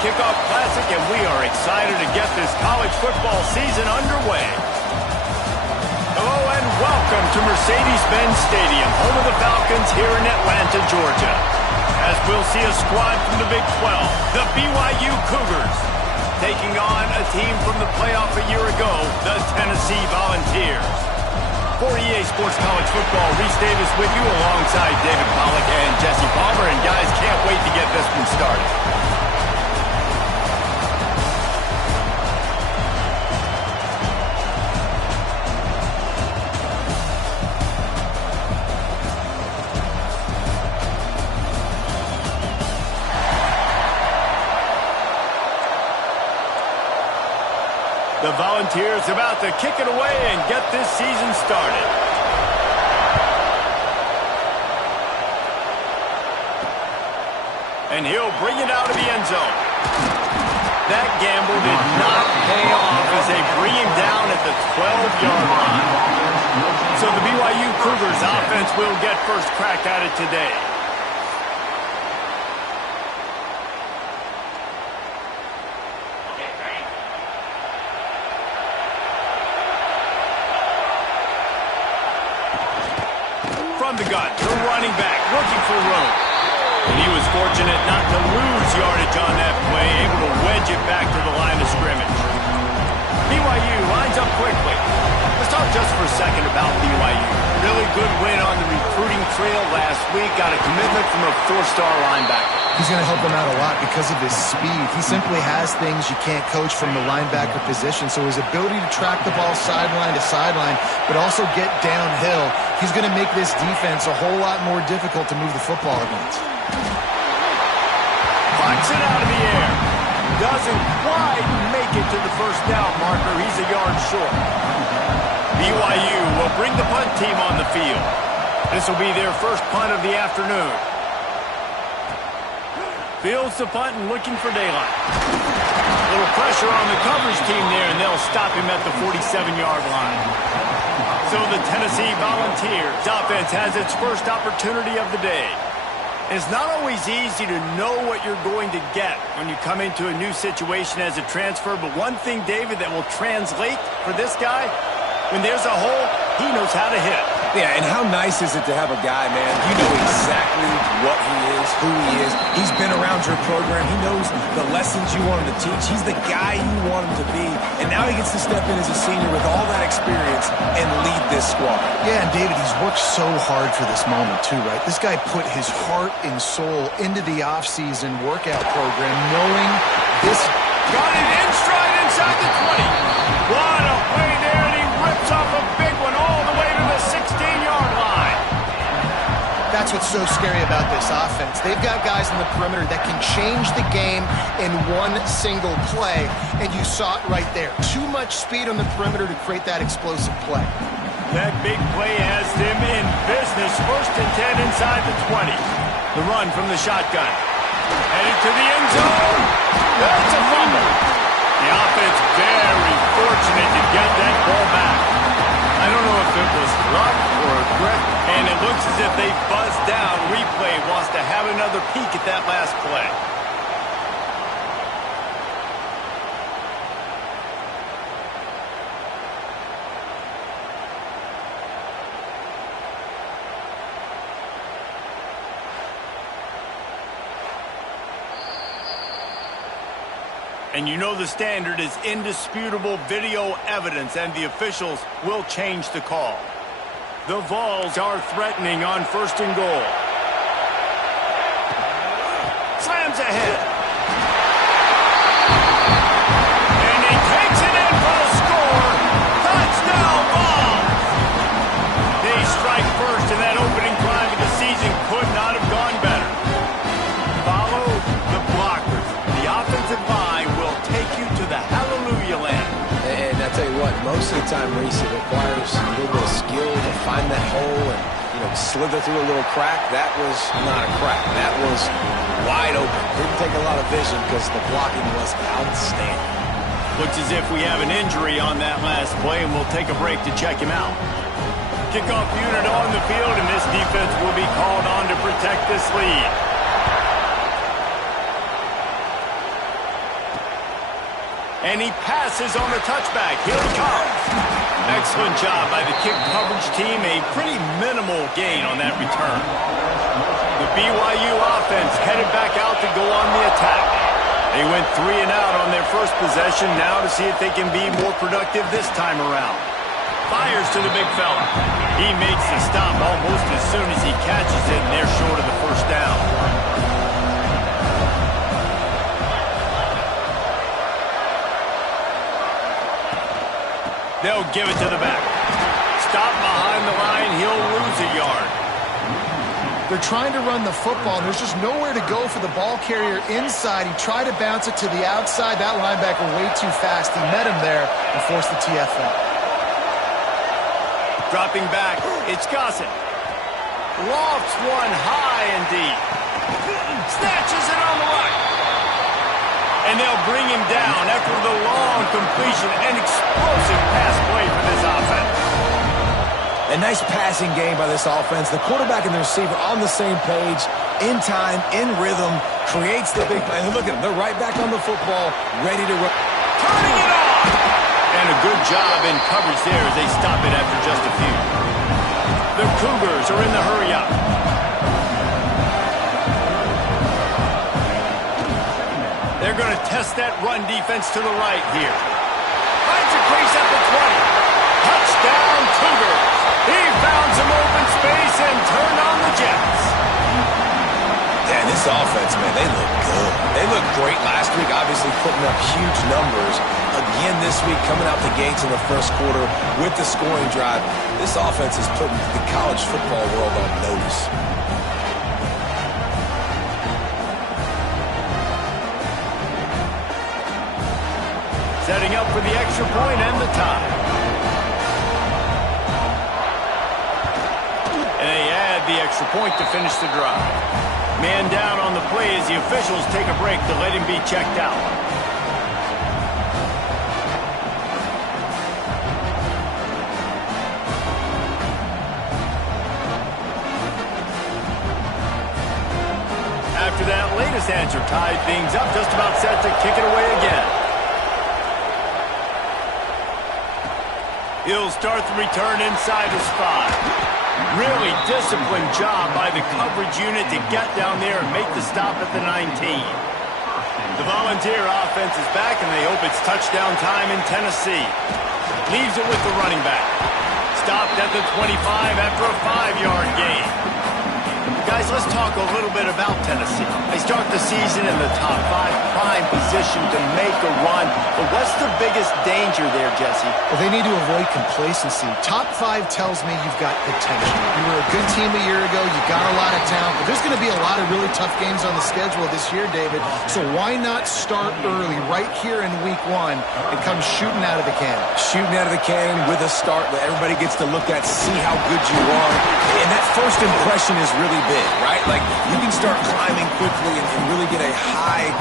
Kickoff Classic, and we are excited to get this college football season underway. Hello and welcome to Mercedes-Benz Stadium, home of the Falcons here in Atlanta, Georgia. As we'll see a squad from the Big 12, the BYU Cougars, taking on a team from the playoff a year ago, the Tennessee Volunteers. For EA Sports College Football, Reese Davis with you alongside David Pollack and Jesse Palmer. And guys, can't wait to get this one started. The Volunteers about to kick it away and get this season started. And he'll bring it out of the end zone. That gamble did not pay off as they bring him down at the 12-yard line. So the BYU Cougars offense will get first crack at it today. From the gun, the running back looking for room. And he was fortunate not to lose yardage on that play, able to wedge it back to the line of scrimmage. BYU lines up quickly. Let's talk just for a second about BYU. Really good win on the recruiting trail last week. Got a commitment from a four-star linebacker. He's going to help them out a lot because of his speed. He simply has things you can't coach from the linebacker position. So his ability to track the ball sideline to sideline, but also get downhill, he's going to make this defense a whole lot more difficult to move the football against. Pucks it out of the air. Doesn't quite make it to the first down marker. He's a yard short. BYU will bring the punt team on the field. This will be their first punt of the afternoon. Fields the punt and looking for daylight. A little pressure on the coverage team there, and they'll stop him at the 47-yard line. So the Tennessee Volunteers offense has its first opportunity of the day. It's not always easy to know what you're going to get when you come into a new situation as a transfer, but one thing, David, that will translate for this guy, when there's a hole, he knows how to hit. Yeah, and how nice is it to have a guy, man, you know exactly what he is, who he is. He's been around your program. He knows the lessons you want him to teach. He's the guy you want him to be. And now he gets to step in as a senior with all that experience and lead this squad. Yeah, and David, he's worked so hard for this moment too, right? This guy put his heart and soul into the offseason workout program knowing this. Got it in stride inside the 20. What a play there, and he rips off a big one all the way to the 16-yard line. That's what's so scary about this offense. They've got guys in the perimeter that can change the game in one single play, and you saw it right there. Too much speed on the perimeter to create that explosive play. That big play has them in business. First and 10 inside the 20. The run from the shotgun. Headed to the end zone. That's a fumble. The offense very fortunate to get that ball back. I don't know if it was luck or a grip, and it looks as if they buzzed down. Replay wants to have another peek at that last play. And you know the standard is indisputable video evidence, and the officials will change the call. The Vols are threatening on first and goal. Slams ahead. And he takes it in for the score. Touchdown, Vols! They strike first, and that opening drive of the season could not have gone better. Follow the blockers. The offensive line will take you to the hallelujah land. And I tell you what, most of the time, Reese, it requires a little bit of skill to find that hole and, slither through a little crack. That was not a crack. That was wide open. Didn't take a lot of vision because the blocking was outstanding. Looks as if we have an injury on that last play, and we'll take a break to check him out. Kickoff unit on the field, and this defense will be called on to protect this lead. And he passes on the touchback. Here he comes. Excellent job by the kick coverage team. A pretty minimal gain on that return. The BYU offense headed back out to go on the attack. They went 3 and out on their first possession. Now to see if they can be more productive this time around. Fires to the big fella. He makes the stop almost as soon as he catches it, and they're short of the first down. They'll give it to the back. Stop behind the line. He'll lose a yard. They're trying to run the football, and there's just nowhere to go for the ball carrier inside. He tried to bounce it to the outside. That linebacker way too fast. He met him there and forced the TFL. Dropping back. It's Gossett. Lofts one high and deep. Snatches it on the right. And they'll bring him down after the long completion and explosive pass play for this offense. A nice passing game by this offense. The quarterback and the receiver on the same page, in time, in rhythm, creates the big play. And look at them. They're right back on the football, ready to run. Turning it on! And a good job in coverage there as they stop it after just a few. The Cougars are in the hurry-up. They're going to test that run defense to the right here. Finds a crease at the 20. Touchdown, Cougars. He found some open space and turned on the Jets. Yeah, this offense, man, they look good. They looked great last week, obviously putting up huge numbers. Again this week, coming out the gates in the first quarter with the scoring drive. This offense is putting the college football world on notice. Setting up for the extra point and the tie. And they add the extra point to finish the drive. Man down on the play as the officials take a break to let him be checked out. After that latest answer tied things up, just about set to kick it away again. He'll start the return inside his 5. Really disciplined job by the coverage unit to get down there and make the stop at the 19. The Volunteer offense is back, and they hope it's touchdown time in Tennessee. Leaves it with the running back. Stopped at the 25 after a 5-yard gain. Guys, let's talk a little bit about Tennessee. They start the season in the top 5, prime position to make a run. But what's the biggest danger there, Jesse? Well, they need to avoid complacency. Top 5 tells me you've got potential. You were a good team a year ago. You got a lot of talent. But there's going to be a lot of really tough games on the schedule this year, David. So why not start early right here in week 1 and come shooting out of the cannon? Shooting out of the cannon with a start that everybody gets to look at, see how good you are. And that first impression is really big, right? Like, you can start climbing quickly and really get a high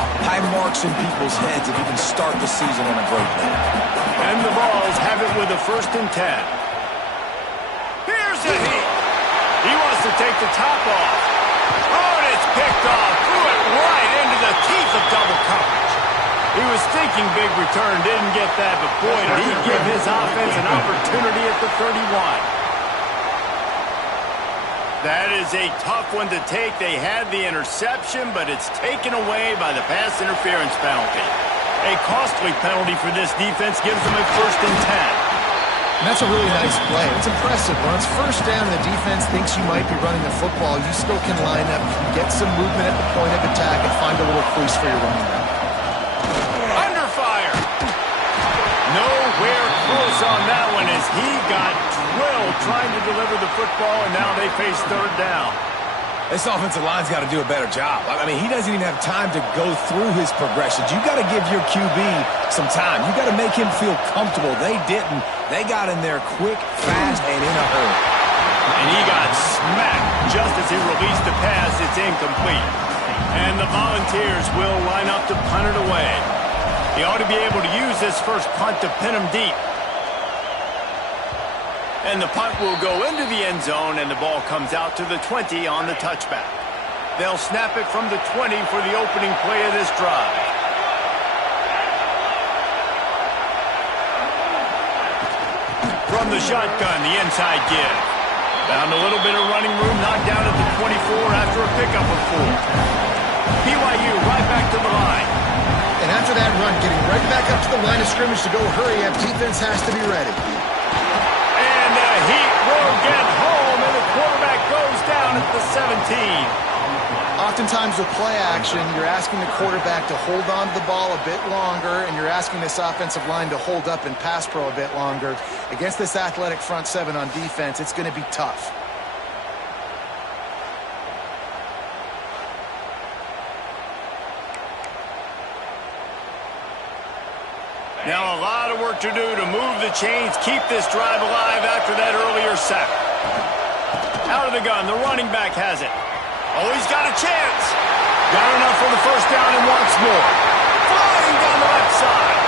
marks in people's heads if you can start the season on a great note. And the Vols have it with a 1st and 10. Here's the heat. He wants to take the top off. Oh, and it's picked off. Threw it right into the teeth of double coverage. He was thinking big return, didn't get that, but boy, did he give his offense an opportunity at the 31. That is a tough one to take. They had the interception, but it's taken away by the pass interference penalty. A costly penalty for this defense gives them a 1st and 10. And that's a really nice play. It's impressive. When it's 1st down and the defense thinks you might be running the football, you still can line up, get some movement at the point of attack, and find a little crease for your running back. Under fire. Nowhere close on that one as he got drilled trying to deliver the football, and now they face 3rd down. This offensive line's got to do a better job. I mean, he doesn't even have time to go through his progressions. You got to give your QB some time. You got to make him feel comfortable. They didn't. They got in there quick, fast, and in a hurry. And he got smacked just as he released the pass. It's incomplete. And the Volunteers will line up to punt it away. He ought to be able to use this first punt to pin him deep. And the punt will go into the end zone, and the ball comes out to the 20 on the touchback. They'll snap it from the 20 for the opening play of this drive. from the shotgun, the inside give. Found a little bit of running room, knocked down at the 24 after a pickup of 4. BYU right back to the line. And after that run, getting right back up to the line of scrimmage to go hurry up, defense has to be ready. And the Heat will get home, and the quarterback goes down at the 17. Oftentimes with play action, you're asking the quarterback to hold on to the ball a bit longer, and you're asking this offensive line to hold up and pass pro a bit longer. Against this athletic front seven on defense, it's going to be tough. Now a lot of work to do to move the chains, keep this drive alive after that earlier sack. Out of the gun, the running back has it. Oh, he's got a chance. Got enough for the first down and wants more. Flying down the left side.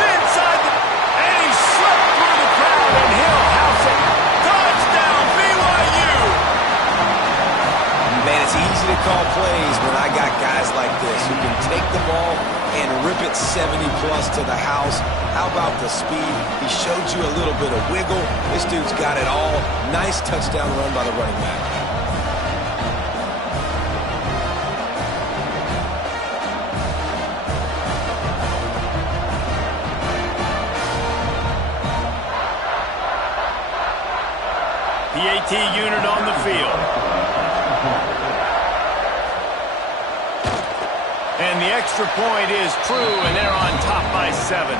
Inside the... And he slipped through the crowd, and he'll house it. Touchdown, BYU! Man, it's easy to call plays when I got guys like this who can take the ball and rip it 70-plus to the house. How about the speed? He showed you a little bit of wiggle. This dude's got it all. Nice touchdown run by the running back. The AT unit on the field. And the extra point is true, and they're on top by 7.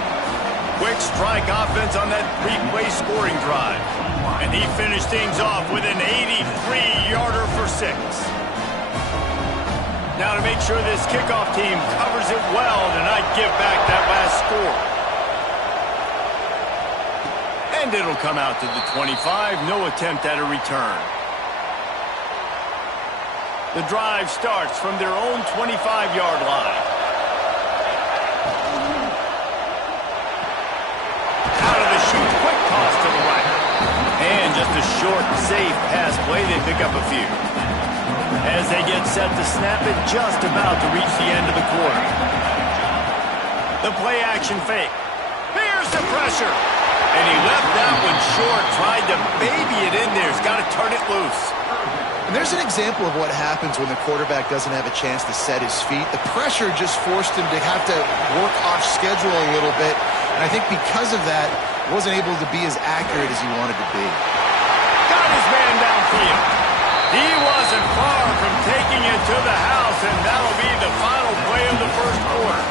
Quick strike offense on that 3-play scoring drive. And he finished things off with an 83-yarder for 6. Now to make sure this kickoff team covers it well to not give back that last score. And it'll come out to the 25. No attempt at a return. The drive starts from their own 25-yard line. Out of the chute, quick toss to the right. And just a short, safe pass play. They pick up a few. As they get set to snap it, just about to reach the end of the quarter. The play-action fake. Here's the pressure. And he left that one short, tried to baby it in there. He's got to turn it loose. And there's an example of what happens when the quarterback doesn't have a chance to set his feet. The pressure just forced him to have to work off schedule a little bit. And I think because of that, wasn't able to be as accurate as he wanted to be. Got his man downfield. He wasn't far from taking it to the house, and that'll be the final play of the first quarter.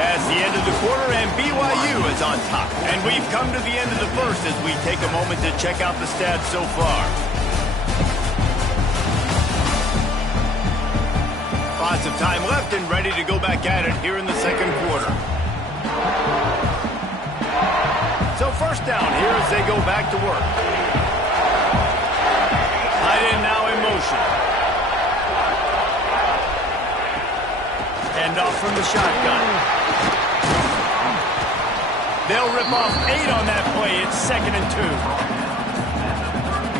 That's the end of the quarter, and BYU is on top. And we've come to the end of the first as we take a moment to check out the stats so far. Lots of time left and ready to go back at it here in the second quarter. So first down here as they go back to work. Tight end now in motion. Hand off from the shotgun. They'll rip off 8 on that play. It's 2nd and 2.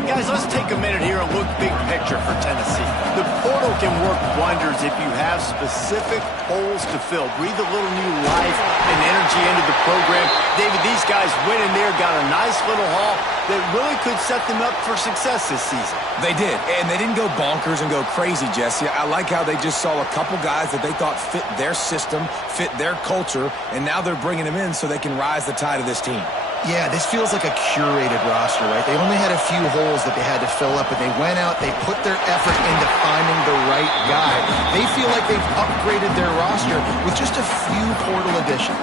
Guys, let's take a minute here and look big picture for Tennessee. The portal can work wonders if you have specific holes to fill. Breathe a little new life and energy into the program. David, these guys went in there, got a nice little haul that really could set them up for success this season. They did, and they didn't go bonkers and go crazy, Jesse. I like how they just saw a couple guys that they thought fit their system, fit their culture, and now they're bringing them in so they can rise the tide of this team. Yeah, this feels like a curated roster, right? They only had a few holes that they had to fill up, and they went out, they put their effort into finding the right guy. They feel like they've upgraded their roster with just a few portal additions.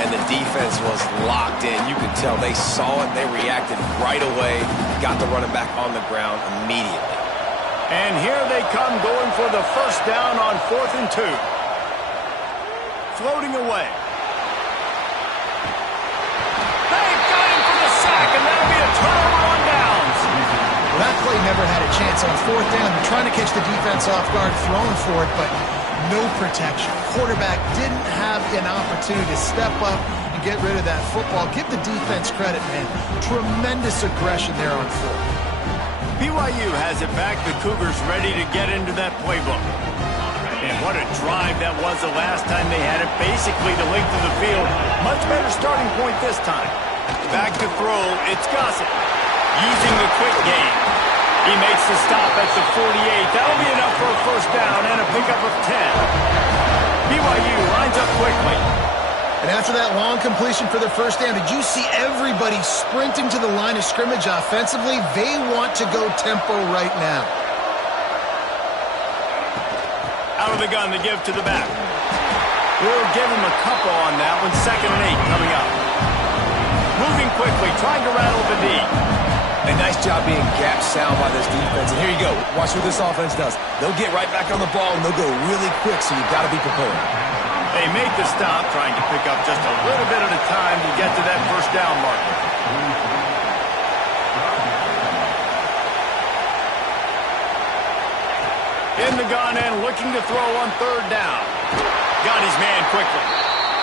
And the defense was locked in. You could tell they saw it, they reacted right away, got the running back on the ground immediately. And here they come going for the first down on 4th and 2. Floating away. And that'll be a turnover on downs. Well, that play never had a chance on 4th down. They're trying to catch the defense off guard, throwing for it, but no protection. Quarterback didn't have an opportunity to step up and get rid of that football. Give the defense credit, man. Tremendous aggression there on 4th. BYU has it back. The Cougars ready to get into that playbook. And what a drive that was the last time they had it. Basically the length of the field. Much better starting point this time. Back to throw, it's Gossett. Using the quick game. He makes the stop at the 48. That'll be enough for a first down and a pickup of 10. BYU lines up quickly. And after that long completion for their first down, did you see everybody sprinting to the line of scrimmage offensively? They want to go tempo right now. Out of the gun to give to the back. We'll give him a couple on that one. 2nd and 8 coming up. Moving quickly, trying to rattle the D. A nice job being gap sound by this defense. And here you go. Watch what this offense does. They'll get right back on the ball, and they'll go really quick, so you've got to be prepared. They make the stop, trying to pick up just a little bit at a time to get to that first down marker. In the gun and looking to throw on 3rd down. Got his man quickly.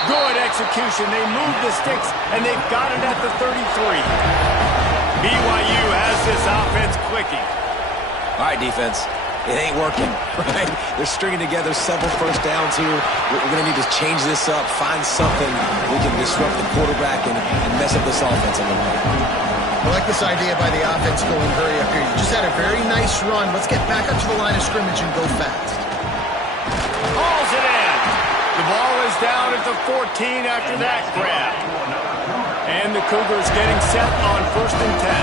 Good execution. They move the sticks, and they've got it at the 33. BYU has this offense clicking. All right, defense. It ain't working, right? They're stringing together several first downs here. We're going to need to change this up, find something we can disrupt the quarterback and mess up this offense a little bit. I like this idea by the offense going hurry up here. You just had a very nice run. Let's get back up to the line of scrimmage and go fast. Hauls it in. The ball is down at the 14 after that grab. And the Cougars getting set on 1st and 10.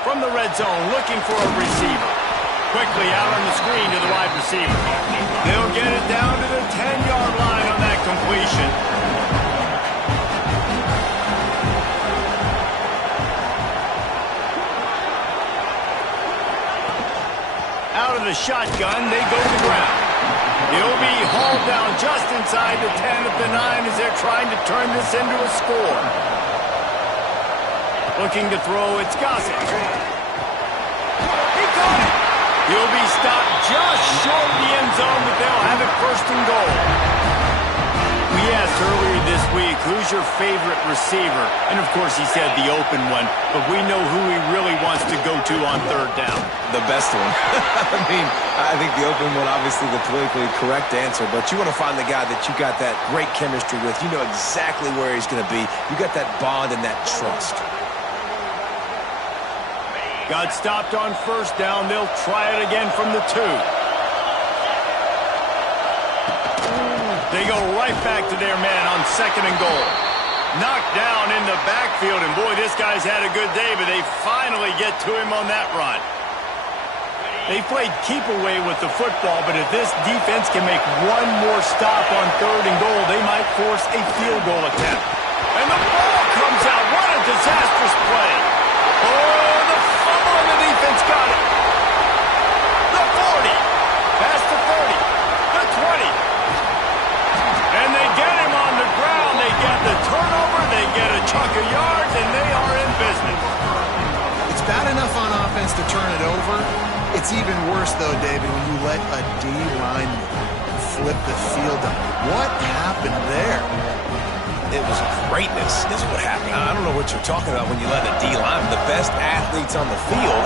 From the red zone, looking for a receiver. Quickly out on the screen to the wide receiver. They'll get it down to the 10-yard line on that completion. Out of the shotgun, they go to the ground. He'll be hauled down just inside the 10 at the 9 as they're trying to turn this into a score. Looking to throw, it's Gossett. He caught it. He'll be stopped just short of the end zone, but they'll have it 1st and goal. We asked earlier this week, who's your favorite receiver? And, of course, he said the open one, but we know who he really wants to go to on 3rd down. The best one. I think the open one, obviously the politically correct answer, but you want to find the guy that you got that great chemistry with. You know exactly where he's going to be. You got that bond and that trust. Got stopped on 1st down. They'll try it again from the 2. They go right back to their man on 2nd and goal. Knocked down in the backfield, and boy, this guy's had a good day, but they finally get to him on that run. They played keep away with the football, but if this defense can make one more stop on 3rd and goal, they might force a field goal attempt. And the ball comes out. What a disastrous play. Oh, the fumble, and the defense got it. The 40, past the 30, the 20. And they get him on the ground. They get the turnover. They get a chunk of yards, and they are in business. It's bad enough on offense to turn it over. It's even worse, though, David, when you let a D-lineman flip the field up. What happened there? It was greatness is what happened. I don't know what you're talking about when you let a D-lineman, the best athletes on the field.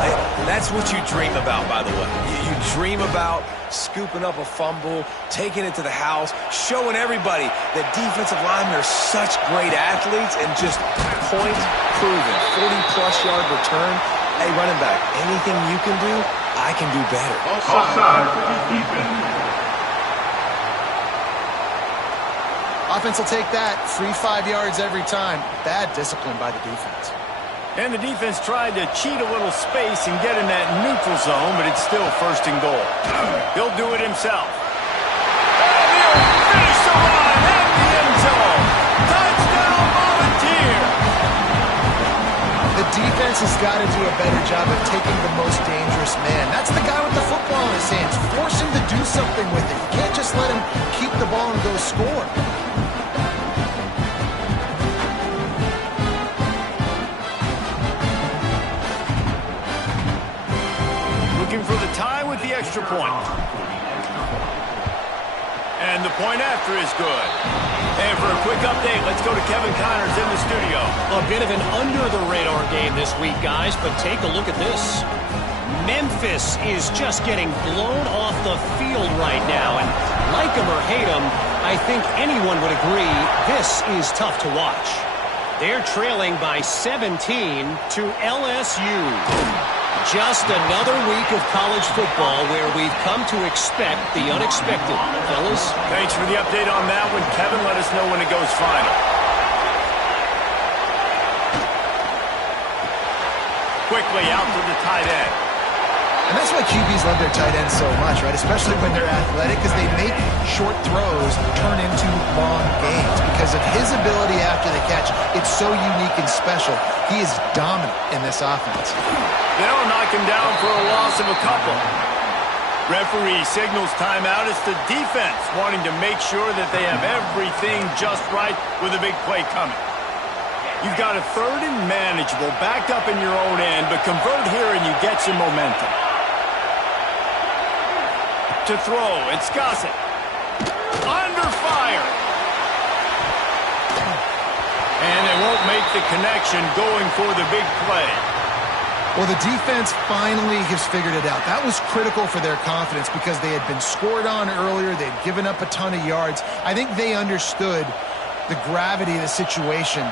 That's what you dream about, by the way. You dream about scooping up a fumble, taking it to the house, showing everybody that defensive linemen are such great athletes, and just point proven. 40-plus yard return. Hey, running back, anything you can do, I can do better. Offside for the defense. Offense will take that. Free 5 yards every time. Bad discipline by the defense. And the defense tried to cheat a little space and get in that neutral zone, but it's still 1st and goal. He'll do it himself. And he'll finish the run in the end zone. Touchdown, Volunteer! The defense has got to do a better job of taking the most dangerous man. That's the guy with the football in his hands. Force him to do something with it. You can't just let him keep the ball and go score. For the tie with the extra point. And the point after is good. And for a quick update, let's go to Kevin Connors in the studio. A bit of an under-the-radar game this week, guys, but take a look at this. Memphis is just getting blown off the field right now. And like him or hate him, I think anyone would agree this is tough to watch. They're trailing by 17 to LSU. Just another week of college football where we've come to expect the unexpected. Fellas? Thanks for the update on that one, Kevin. Let us know when it goes final. Quickly out to the tight end. And that's why QBs love their tight ends so much, right? Especially when they're athletic, because they make short throws turn into long gains. Because of his ability after the catch, it's so unique and special. He is dominant in this offense. They don't knock him down for a loss of a couple. Referee signals timeout. It's the defense wanting to make sure that they have everything just right with a big play coming. You've got a third and manageable, backed up in your own end, but convert here and you get some momentum. To throw, it's Gossett. Under fire. And they won't make the connection going for the big play. Well, the defense finally has figured it out. That was critical for their confidence because they had been scored on earlier. They'd given up a ton of yards. I think they understood the gravity of the situation.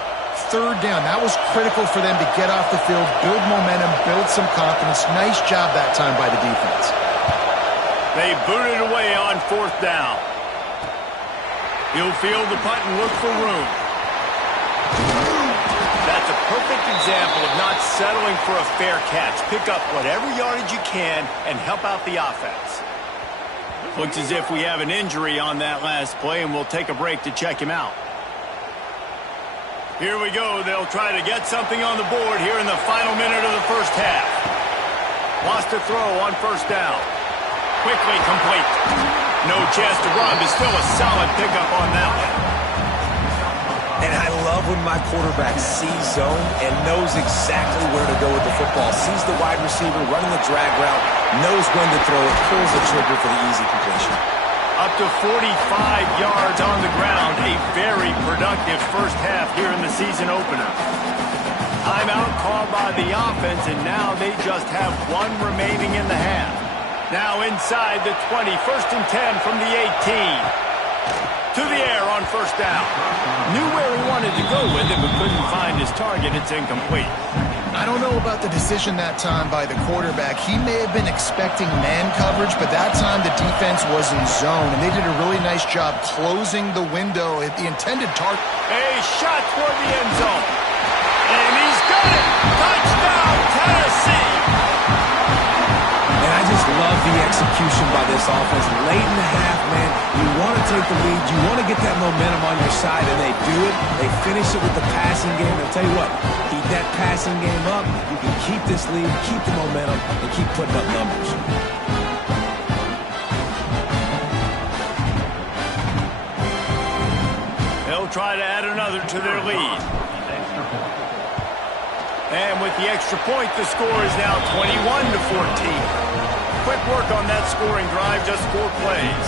Third down, that was critical for them to get off the field, build momentum, build some confidence. Nice job that time by the defense. They booted away on fourth down. He'll field the punt and look for room. That's a perfect example of not settling for a fair catch. Pick up whatever yardage you can and help out the offense. Looks as if we have an injury on that last play, and we'll take a break to check him out. Here we go. They'll try to get something on the board here in the final minute of the first half. Lost a throw on first down. Quickly complete. No chance to run, but still a solid pickup on that one. And I love when my quarterback sees zone and knows exactly where to go with the football. Sees the wide receiver running the drag route, knows when to throw it, pulls the trigger for the easy completion. Up to 45 yards on the ground. A very productive first half here in the season opener. Timeout called by the offense, and now they just have one remaining in the half. Now inside the 20, 1st and 10 from the 18. To the air on first down. Knew where he wanted to go with it, but couldn't find his target. It's incomplete. I don't know about the decision that time by the quarterback. He may have been expecting man coverage, but that time the defense was in zone, and they did a really nice job closing the window at the intended target. A shot toward the end zone. And he's got it. Touchdown, Tennessee. And I just love the execution by this offense. Late in the half, man, you want to take the lead. You want to get that momentum on your side, and they do it. They finish it with the passing game. I'll tell you what, keep that passing game up. You can keep this lead, keep the momentum, and keep putting up numbers. They'll try to add another to their lead. And with the extra point, the score is now 21-14. Quick work on that scoring drive, just 4 plays.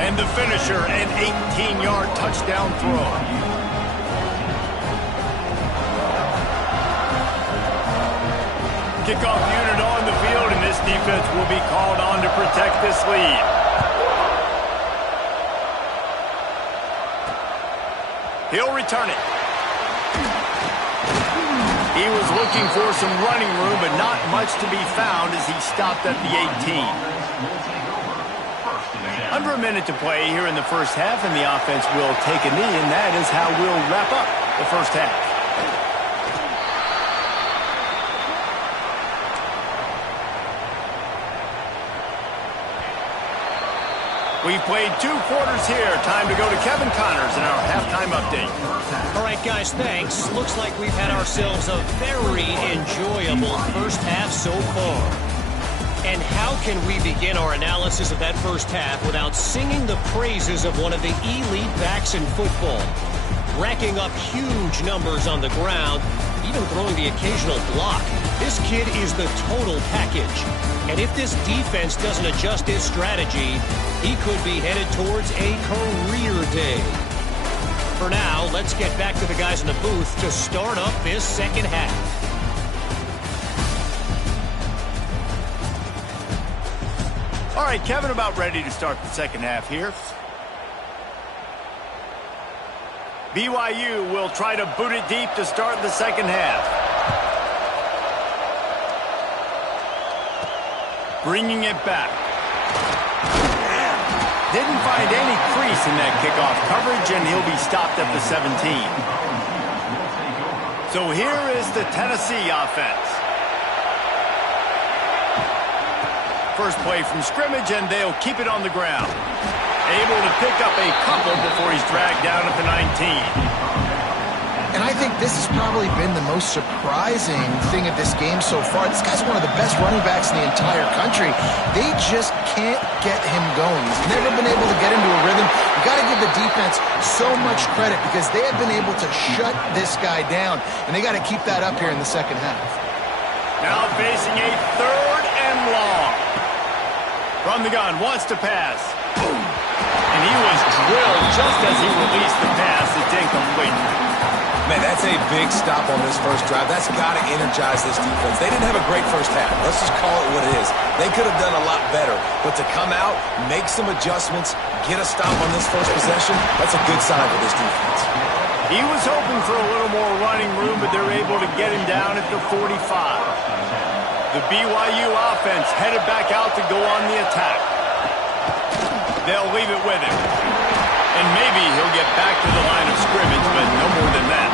And the finisher, an 18-yard touchdown throw. Kickoff unit on the field, and this defense will be called on to protect this lead. He'll return it. He was looking for some running room, but not much to be found as he stopped at the 18. Under a minute to play here in the first half, and the offense will take a knee, and that is how we'll wrap up the first half. We've played 2 quarters here. Time to go to Kevin Connors in our halftime update. All right, guys, thanks. Looks like we've had ourselves a very enjoyable first half so far. And how can we begin our analysis of that first half without singing the praises of one of the elite backs in football? Racking up huge numbers on the ground, even throwing the occasional block. This kid is the total package. And if this defense doesn't adjust its strategy, he could be headed towards a career day. For now, let's get back to the guys in the booth to start up this second half. All right, Kevin, about ready to start the second half here. BYU will try to boot it deep to start the second half. Bringing it back. Didn't find any crease in that kickoff coverage, and he'll be stopped at the 17. So here is the Tennessee offense. First play from scrimmage, and they'll keep it on the ground. Able to pick up a couple before he's dragged down at the 19. And I think this has probably been the most surprising thing of this game so far. This guy's one of the best running backs in the entire country. They just can't get him going. He's never been able to get into a rhythm. You got to give the defense so much credit because they have been able to shut this guy down, and they got to keep that up here in the second half. Now facing a third and long. From the gun, wants to pass. And he was drilled just as he released the pass. It's incomplete. Man, that's a big stop on this first drive. That's got to energize this defense. They didn't have a great first half. Let's just call it what it is. They could have done a lot better. But to come out, make some adjustments, get a stop on this first possession, that's a good sign for this defense. He was hoping for a little more running room, but they're able to get him down at the 45. The BYU offense headed back out to go on the attack. They'll leave it with him. And maybe he'll get back to the line of scrimmage, but no more than that.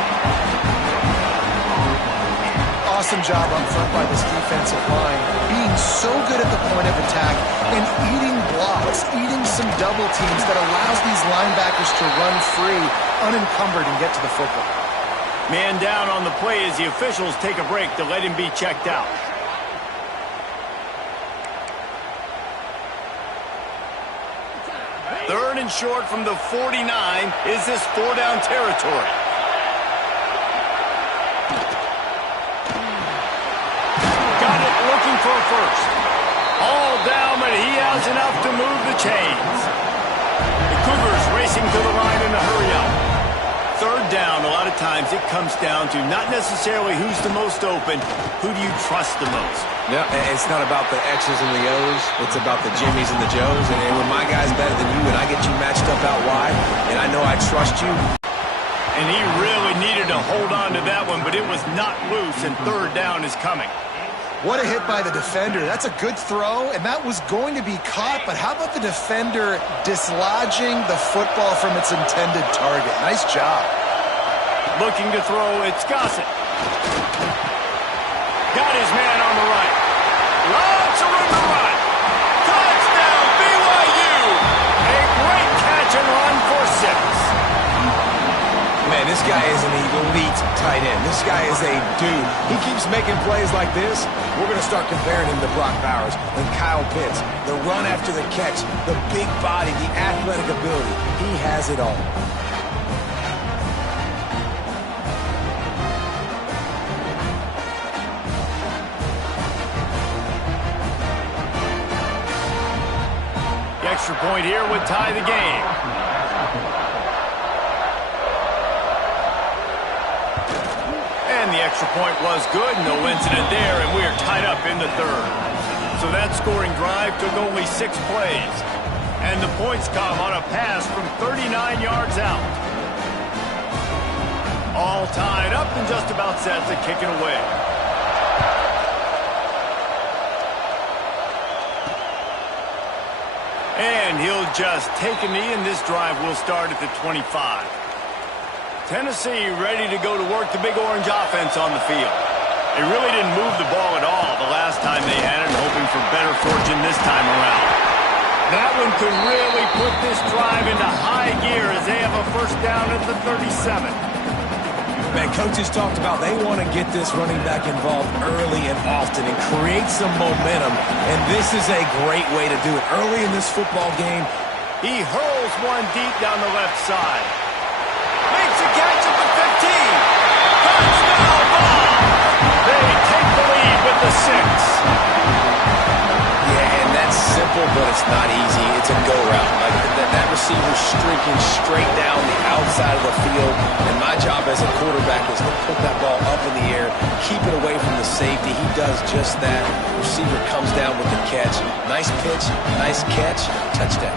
Awesome job up front by this defensive line. Being so good at the point of attack and eating blocks, eating some double teams that allows these linebackers to run free, unencumbered, and get to the football. Man down on the play as the officials take a break to let him be checked out. Third and short from the 49. Is this four-down territory? Got it, looking for a first. All down, but he has enough to move the chains. The Cougars racing to the line in a hurry up. Third down, a lot of times it comes down to not necessarily who's the most open, who do you trust the most? Yeah, it's not about the X's and the O's. It's about the Jimmies and the Joes. And when my guy's better than you and I get you matched up out wide, and I know I trust you. And he really needed to hold on to that one, but it was not loose, and third down is coming. What a hit by the defender. That's a good throw, and that was going to be caught, but how about the defender dislodging the football from its intended target? Nice job. Looking to throw, it's Gossett. Got his man on the right. Lots of room to run. Touchdown, BYU. A great catch and run for 6. Man, this guy is an elite tight end. This guy is a dude. He keeps making plays like this. We're going to start comparing him to Brock Bowers and Kyle Pitts. The run after the catch, the big body, the athletic ability. He has it all. The extra point here would tie the game. And the extra point was good. No incident there, and we are tied up in the third. So that scoring drive took only 6 plays. And the points come on a pass from 39 yards out. All tied up and just about set to kick it away. And he'll just take a knee, and this drive will start at the 25. Tennessee ready to go to work the big orange offense on the field. They really didn't move the ball at all the last time they had it, hoping for better fortune this time around. That one could really put this drive into high gear as they have a first down at the 37. Man, coaches talked about they want to get this running back involved early and often and create some momentum, and this is a great way to do it. Early in this football game, he hurls one deep down the left side. Makes a catch at the 15. Touchdown ball. They take the lead with the 6. Yeah, and that's simple, but it's not easy. It's a go route. Like that receivers streaking straight down the outside of the field. And my job as a quarterback is to put that ball up in the air, keep it away from the safety. He does just that. Receiver comes down with the catch. Nice pitch, nice catch, touchdown.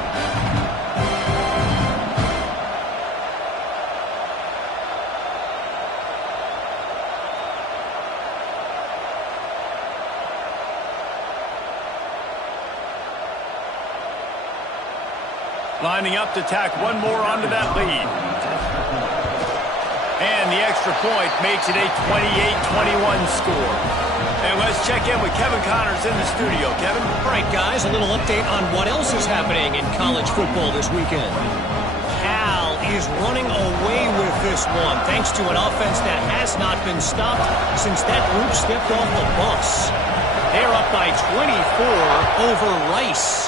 Lining up to tack one more onto that lead. And the extra point makes it a 28-21 score. And let's check in with Kevin Connors in the studio. Kevin? All right, guys, a little update on what else is happening in college football this weekend. Cal is running away with this one, thanks to an offense that has not been stopped since that group stepped off the bus. They're up by 24 over Rice.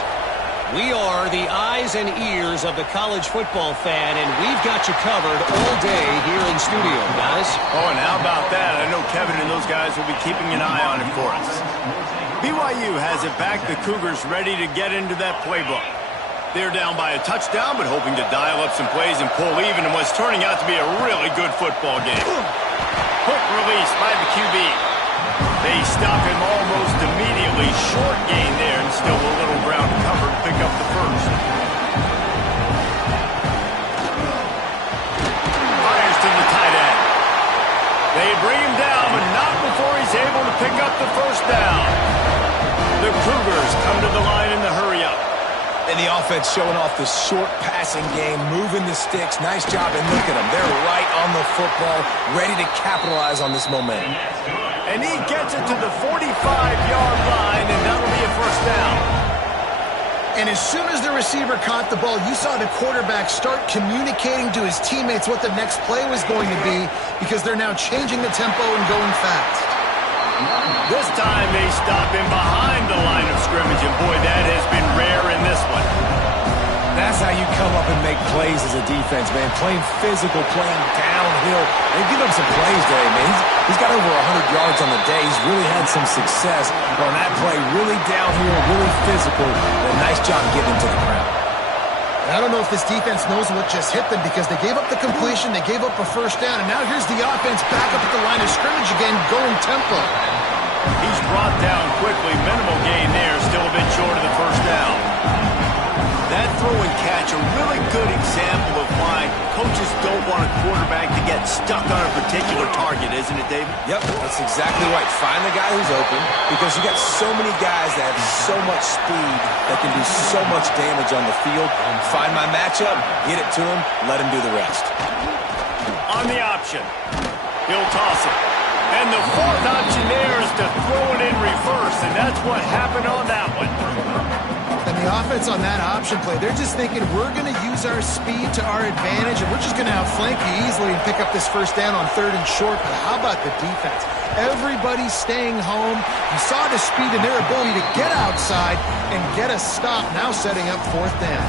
We are the eyes and ears of the college football fan, and we've got you covered all day here in studio, guys. Oh, and how about that? I know Kevin and those guys will be keeping an eye on it for us. BYU has it back. The Cougars ready to get into that playbook. They're down by a touchdown, but hoping to dial up some plays and pull even in what's turning out to be a really good football game. Quick release by the QB. They stop him almost immediately. Short gain there, and still a little ground to cover to pick up the first. Fires to the tight end. They bring him down, but not before he's able to pick up the first down. The Cougars come to the line in the hurry-up. And the offense showing off the short passing game, moving the sticks. Nice job, and look at them. They're right on the football, ready to capitalize on this momentum. And he gets it to the 45-yard line, and that'll be a first down. And as soon as the receiver caught the ball, you saw the quarterback start communicating to his teammates what the next play was going to be, because they're now changing the tempo and going fast. This time they stop him behind the line of scrimmage, and boy, that has been rare in this one. That's how you come up and make plays as a defense, man. Playing physical, playing downhill. They give him some plays today, man. He's got over 100 yards on the day. He's really had some success on that play. Really downhill, really physical. And a nice job getting to the ground. I don't know if this defense knows what just hit them, because they gave up the completion, they gave up a first down, and now here's the offense back up at the line of scrimmage again, going tempo. He's brought down quickly. Minimal gain there, still a bit short of the first down. That throw and catch, a really good example of why coaches don't want a quarterback to get stuck on a particular target, isn't it, David? Yep, that's exactly right. Find the guy who's open, because you got so many guys that have so much speed that can do so much damage on the field. Find my matchup, get it to him, let him do the rest. On the option, he'll toss it. And the fourth option there is to throw it in reverse, and that's what happened on that one. And the offense on that option play, they're just thinking, we're going to use our speed to our advantage, and we're just going to outflank you easily and pick up this first down on 3rd and short. But how about the defense? Everybody's staying home. You saw the speed and their ability to get outside and get a stop, now setting up 4th down.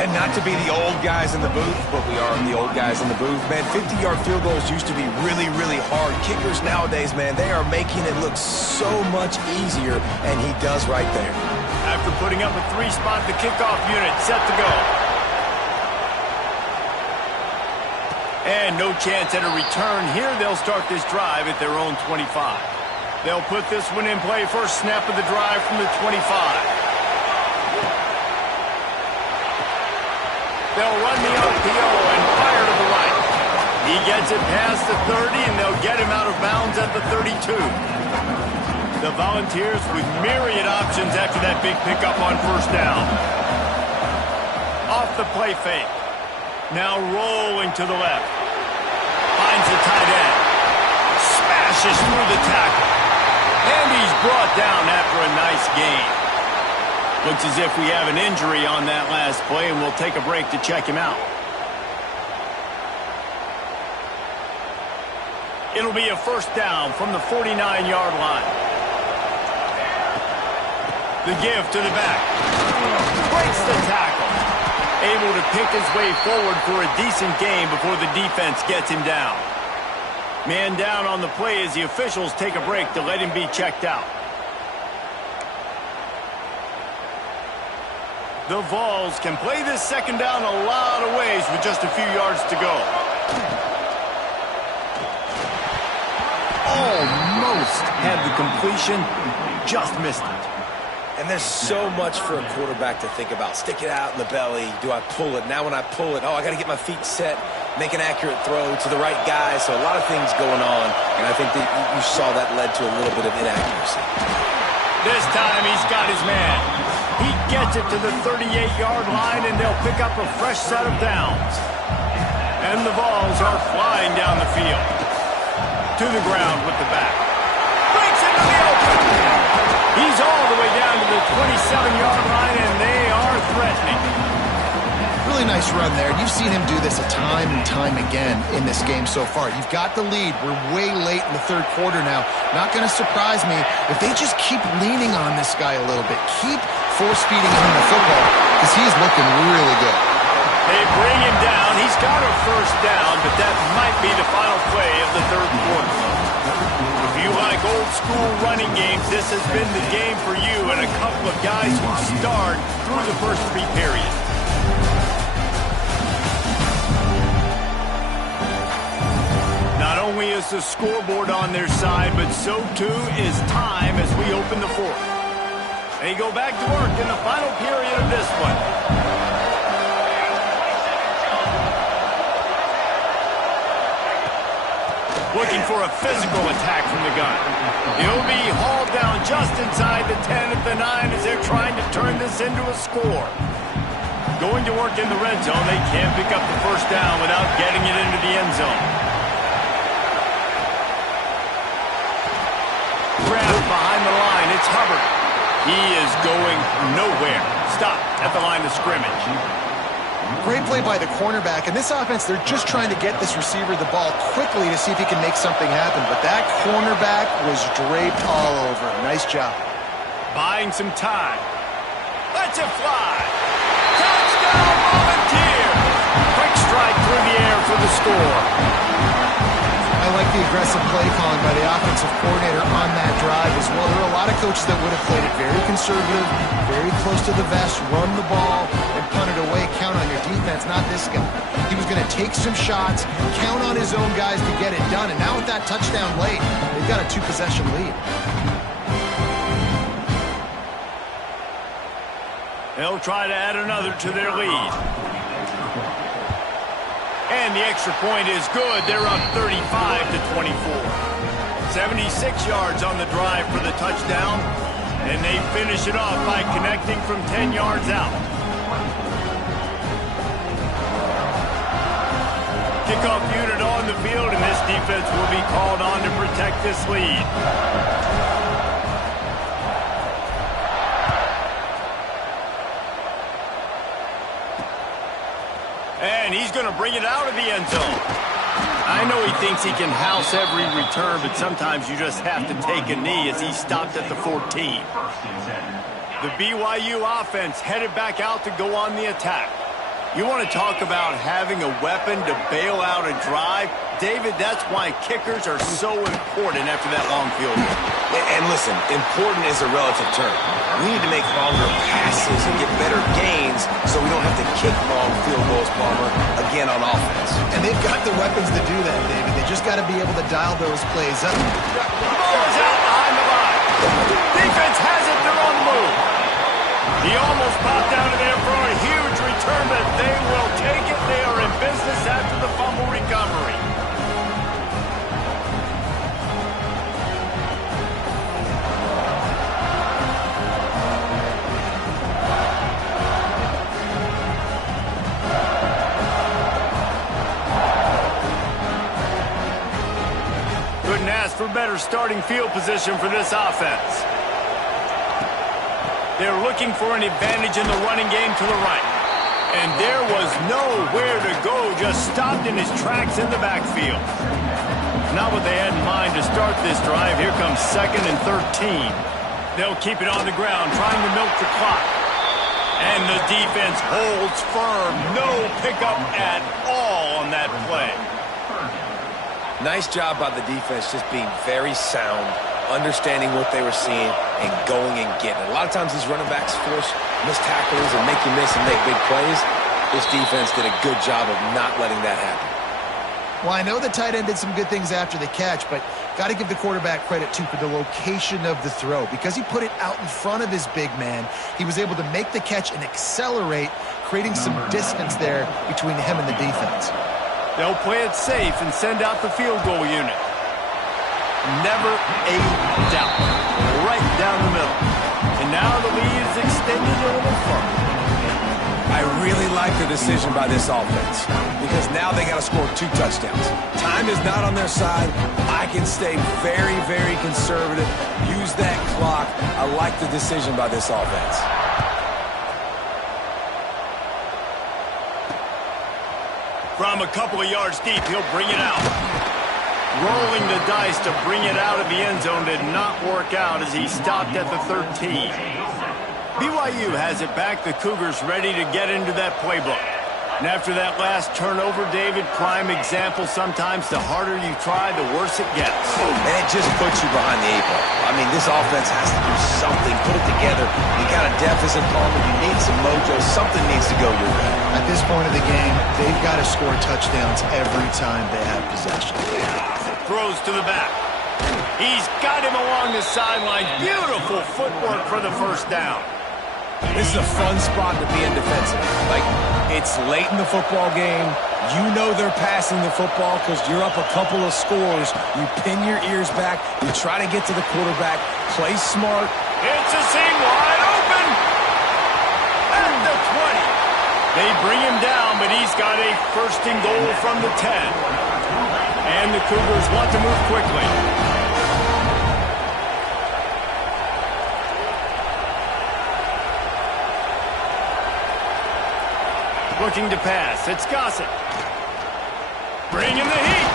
And not to be the old guys in the booth, but we are the old guys in the booth. Man, 50-yard field goals used to be really, really hard. Kickers nowadays, man, they are making it look so much easier, and he does right there. After putting up a 3-spot, the kickoff unit set to go. And no chance at a return here. They'll start this drive at their own 25. They'll put this one in play, first snap of the drive from the 25. They'll run the RPO and fire to the right. He gets it past the 30, and they'll get him out of bounds at the 32. The Volunteers with myriad options after that big pickup on first down. Off the play fake. Now rolling to the left. Finds the tight end. Smashes through the tackle. And he's brought down after a nice gain. Looks as if we have an injury on that last play, and we'll take a break to check him out. It'll be a first down from the 49-yard line. The give to the back. Breaks the tackle. Able to pick his way forward for a decent gain before the defense gets him down. Man down on the play as the officials take a break to let him be checked out. The Vols can play this second down a lot of ways with just a few yards to go. Almost had the completion, just missed it. And there's so much for a quarterback to think about. Stick it out in the belly. Do I pull it? Now when I pull it, I got to get my feet set, make an accurate throw to the right guy. So a lot of things going on, and I think that you saw that led to a little bit of inaccuracy. This time he's got his man. He gets it to the 38-yard line, and they'll pick up a fresh set of downs. And the Vols are flying down the field. To the ground with the back. Breaks into the open. He's all the way down to the 27-yard line, and they are threatening. Really nice run there. You've seen him do this a time and time again in this game so far. You've got the lead. We're way late in the third quarter now. Not going to surprise me if they just keep leaning on this guy a little bit. Keep force-feeding him the football because he's looking really good. They bring him down. He's got a first down, but that might be the final play of the third quarter. If you like old-school running games, this has been the game for you and a couple of guys who starred through the first three periods. Not only is the scoreboard on their side, but so too is time as we open the fourth. They go back to work in the final period of this one. Looking for a physical attack from the gun. He'll be hauled down just inside the 10 at the 9 as they're trying to turn this into a score. Going to work in the red zone. They can't pick up the first down without getting it into the end zone. Grabbed behind the line. It's Hubbard. He is going nowhere. Stop at the line of scrimmage. Great play by the cornerback. In this offense, they're just trying to get this receiver the ball quickly to see if he can make something happen. But that cornerback was draped all over. Nice job. Buying some time. Let's it fly. Touchdown, Volunteer. Quick strike through the air for the score. I like the aggressive play calling by the offensive coordinator on that drive as well. There are a lot of coaches that would have played it very conservative, very close to the vest, run the ball, and punt it away. Count on your defense, not this guy. He was going to take some shots, count on his own guys to get it done. And now with that touchdown late, they've got a 2-possession lead. They'll try to add another to their lead. And the extra point is good. They're up 35-24. 76 yards on the drive for the touchdown. And they finish it off by connecting from 10 yards out. Kickoff unit on the field, and this defense will be called on to protect this lead. And he's going to bring it out of the end zone. I know he thinks he can house every return, but sometimes you just have to take a knee as he stopped at the 14. The BYU offense headed back out to go on the attack. You want to talk about having a weapon to bail out a drive? David, that's why kickers are so important after that long field goal. And listen, important is a relative term. We need to make longer passes and get better gains so we don't have to kick long field goals, Palmer, again on offense. And they've got the weapons to do that, David. They just got to be able to dial those plays up. The ball is out behind the line. Defense has it. They're on the move. He almost popped out of there for a huge return, but they will take it. They are in business after the fumble recovery. Couldn't ask for better starting field position for this offense. They're looking for an advantage in the running game to the right. And there was nowhere to go, just stopped in his tracks in the backfield. Not what they had in mind to start this drive. Here comes 2nd and 13. They'll keep it on the ground, trying to milk the clock. And the defense holds firm. No pickup at all on that play. Nice job by the defense, just being very sound, understanding what they were seeing, and going and getting it. A lot of times these running backs force miss tackles and make you miss and make big plays. This defense did a good job of not letting that happen. Well, I know the tight end did some good things after the catch, but got to give the quarterback credit, too, for the location of the throw. Because he put it out in front of his big man, he was able to make the catch and accelerate, creating some distance there between him and the defense. They'll play it safe and send out the field goal unit. Never a doubt. Right down the middle. And now the lead is extended a little further. I really like the decision by this offense because now they got to score 2 touchdowns. Time is not on their side. I can stay very, very conservative. Use that clock. I like the decision by this offense. From a couple of yards deep, he'll bring it out. Rolling the dice to bring it out of the end zone did not work out as he stopped at the 13. BYU has it back. The Cougars ready to get into that playbook. And after that last turnover, David, prime example, sometimes the harder you try, the worse it gets. And it just puts you behind the 8 ball. I mean, this offense has to do something, put it together. You got a deficit, Palmer. You need some mojo. Something needs to go your way. At this point of the game, they've got to score touchdowns every time they have possession. Throws to the back. He's got him along the sideline. Beautiful footwork for the first down. This is a fun spot to be in defensive. Like, it's late in the football game. You know they're passing the football because you're up a couple of scores. You pin your ears back. You try to get to the quarterback. Play smart. It's a seam wide open. At the 20. They bring him down, but he's got a first and goal from the 10. And the Cougars want to move quickly. Looking to pass. It's Gossett. Bringing the heat.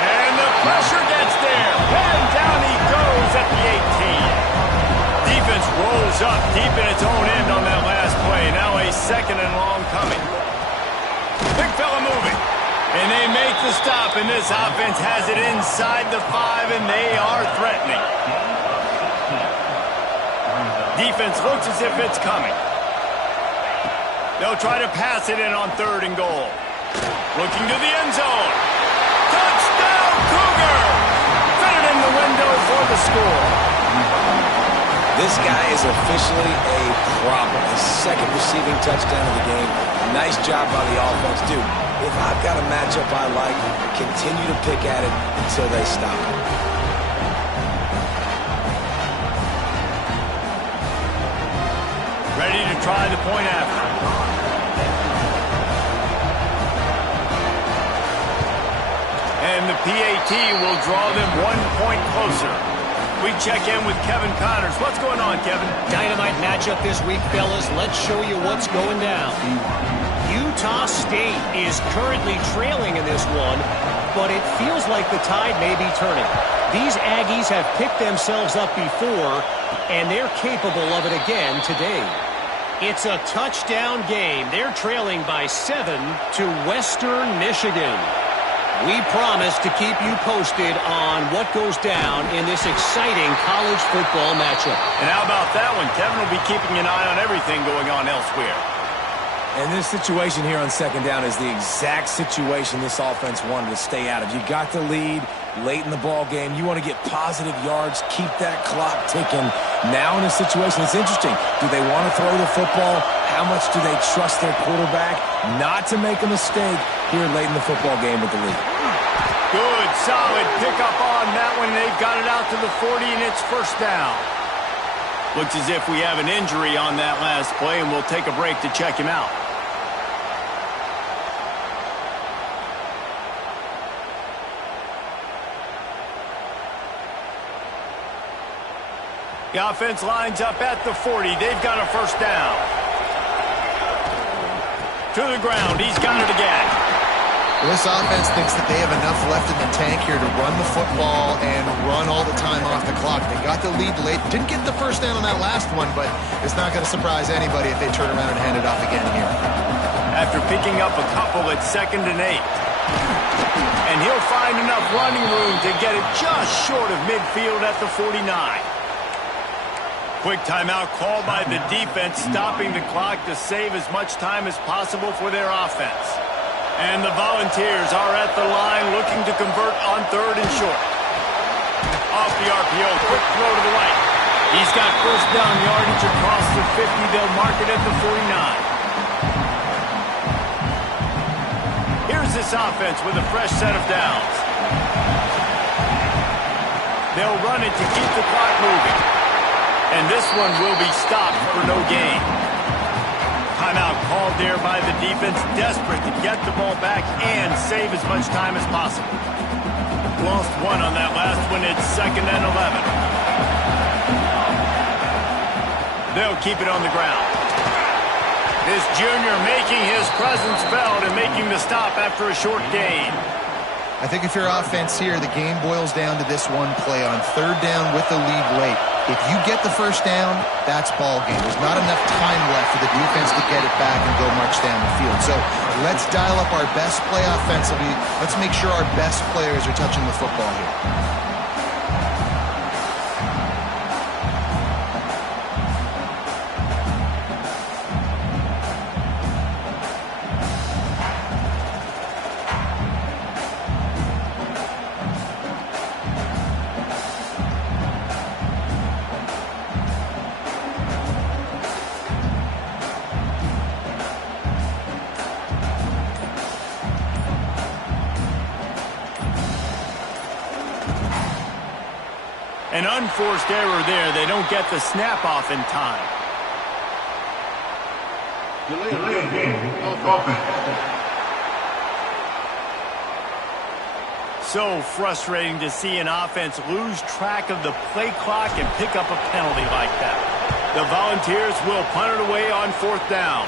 And the pressure gets there. And down he goes at the 18. Defense rolls up deep in its own end on that last play. Now a second and long coming. Big fella moving. And they make the stop, and this offense has it inside the 5, and they are threatening. Defense looks as if it's coming. They'll try to pass it in on 3rd and goal. Looking to the end zone. Touchdown, Cougar! Fit it in the window for the score. This guy is officially a problem. His 2nd receiving touchdown of the game. Nice job by the offense. Dude, if I've got a matchup I like, continue to pick at it until they stop it. Ready to try the point after. And the PAT will draw them 1 point closer. We check in with Kevin Connors. What's going on, Kevin? Dynamite matchup this week, fellas. Let's show you what's going down. Utah State is currently trailing in this one, but it feels like the tide may be turning. These Aggies have picked themselves up before, and they're capable of it again today. It's a touchdown game. They're trailing by 7 to Western Michigan. We promise to keep you posted on what goes down in this exciting college football matchup. And how about that one? Kevin will be keeping an eye on everything going on elsewhere. And this situation here on 2nd down is the exact situation this offense wanted to stay out of. You got the lead late in the ball game. You want to get positive yards, keep that clock ticking. Now in a situation, it's interesting. Do they want to throw the football? How much do they trust their quarterback not to make a mistake here late in the football game with the lead? Good, solid pickup on that one. They've got it out to the 40, and it's first down. Looks as if we have an injury on that last play, and we'll take a break to check him out. The offense lines up at the 40. They've got a first down. To the ground. He's got it again. Well, this offense thinks that they have enough left in the tank here to run the football and run all the time off the clock. They got the lead late. Didn't get the first down on that last one, but it's not going to surprise anybody if they turn around and hand it off again here. After picking up a couple at 2nd and 8. And he'll find enough running room to get it just short of midfield at the 49. Quick timeout called by the defense, stopping the clock to save as much time as possible for their offense. And the Volunteers are at the line looking to convert on 3rd and short. Off the RPO, quick throw to the right. He's got first down yardage across the 50. They'll mark it at the 49. Here's this offense with a fresh set of downs. They'll run it to keep the clock moving. And this one will be stopped for no gain. Timeout called there by the defense, desperate to get the ball back and save as much time as possible. Lost one on that last one. It's 2nd and 11. They'll keep it on the ground. This junior making his presence felt and making the stop after a short gain. I think if you're offense here, the game boils down to this one play on 3rd down with the lead late. If you get the first down, that's ball game. There's not enough time left for the defense to get it back and go march down the field. So let's dial up our best play offensively. Let's make sure our best players are touching the football here. An unforced error there. They don't get the snap off in time. Delay game of offense. So frustrating to see an offense lose track of the play clock and pick up a penalty like that. The Volunteers will punt it away on 4th down.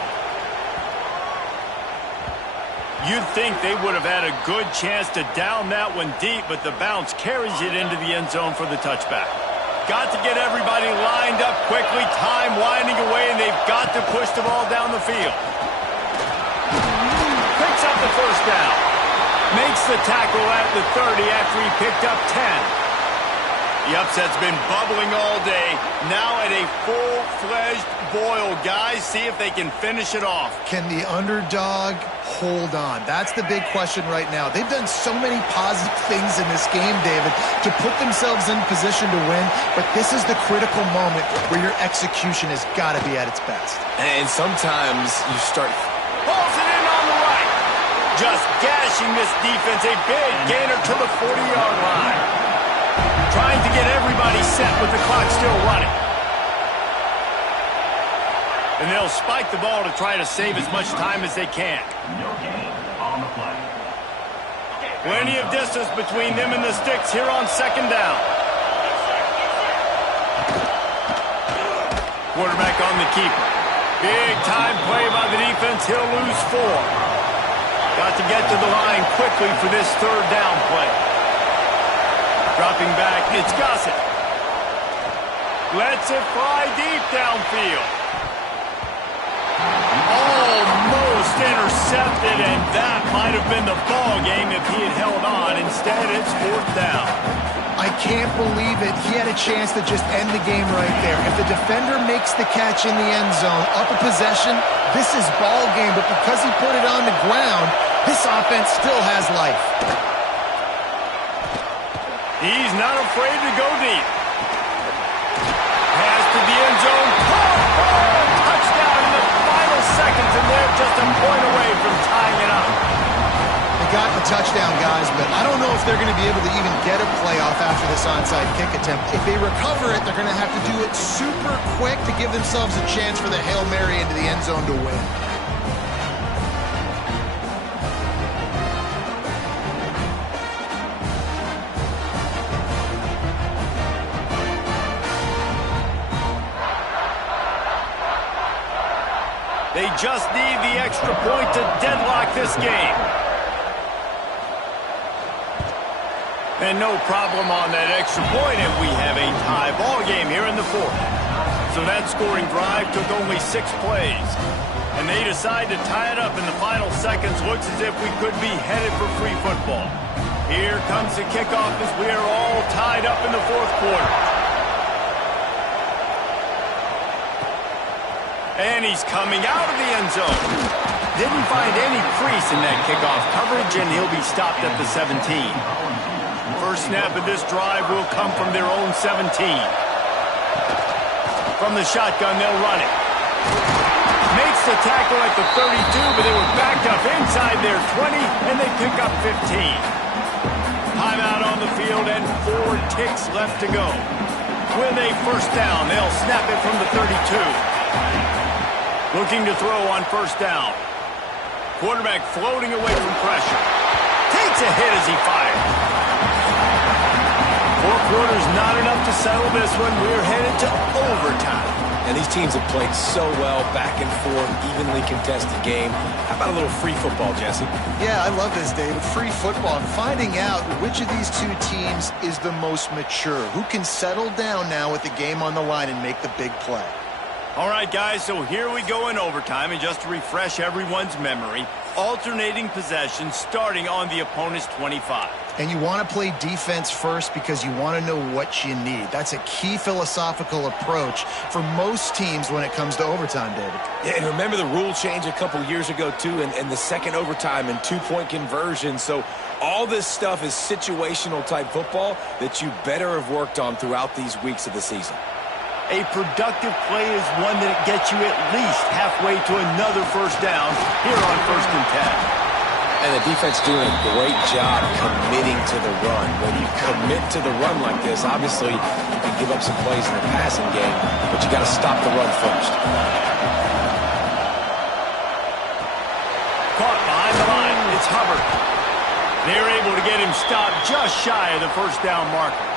You'd think they would have had a good chance to down that one deep, but the bounce carries it into the end zone for the touchback. Got to get everybody lined up quickly, time winding away, and they've got to push the ball down the field. Picks up the first down. Makes the tackle at the 30 after he picked up 10. The upset's been bubbling all day. Now at a full-fledged boil. Guys, see if they can finish it off. Can the underdog hold on? That's the big question right now. They've done so many positive things in this game, David, to put themselves in position to win, but this is the critical moment where your execution has got to be at its best. And sometimes you start... Pulls it in on the right. Just gashing this defense. A big gainer to the 40-yard line. Trying to get everybody set with the clock still running. And they'll spike the ball to try to save as much time as they can. No gain on the play. Plenty of distance between them and the sticks here on 2nd down. Quarterback on the keeper. Big time play by the defense. He'll lose 4. Got to get to the line quickly for this 3rd down play. Dropping back, it's Gossett. Lets it fly deep downfield. Almost intercepted, and that might have been the ball game if he had held on. Instead, it's 4th down. I can't believe it. He had a chance to just end the game right there. If the defender makes the catch in the end zone, up a possession, this is ball game. But because he put it on the ground, this offense still has life. He's not afraid to go deep. Pass to the end zone. Touchdown in the final seconds, and they're just a point away from tying it up. They got the touchdown, guys, but I don't know if they're going to be able to even get a playoff after this onside kick attempt. If they recover it, they're going to have to do it super quick to give themselves a chance for the Hail Mary into the end zone to win. They just need the extra point to deadlock this game. And no problem on that extra point, and we have a tie ball game here in the 4th. So that scoring drive took only 6 plays. And they decide to tie it up in the final seconds. Looks as if we could be headed for free football. Here comes the kickoff as we are all tied up in the 4th quarter. And he's coming out of the end zone. Didn't find any crease in that kickoff coverage, and he'll be stopped at the 17. First snap of this drive will come from their own 17. From the shotgun, they'll run it. Makes the tackle at the 32, but they were backed up inside their 20, and they pick up 15. Timeout on the field, and 4 ticks left to go. With a first down, they'll snap it from the 32. Looking to throw on first down. Quarterback floating away from pressure. Takes a hit as he fires. 4 quarters not enough to settle this one. We're headed to overtime. And these teams have played so well, back and forth, evenly contested game. How about a little free football, Jesse? Yeah, I love this, David. Free football. And finding out which of these two teams is the most mature. Who can settle down now with the game on the line and make the big play. All right, guys, so here we go in overtime. And just to refresh everyone's memory, alternating possessions starting on the opponent's 25. And you want to play defense first because you want to know what you need. That's a key philosophical approach for most teams when it comes to overtime, David. Yeah, and remember the rule change a couple years ago, too, and the second overtime and 2-point conversion. So all this stuff is situational type football that you better have worked on throughout these weeks of the season. A productive play is one that gets you at least halfway to another first down here on 1st and 10. And the defense doing a great job committing to the run. When you commit to the run like this, obviously you can give up some plays in the passing game, but you got to stop the run first. Caught behind the line. It's Hubbard. They're able to get him stopped just shy of the first down marker.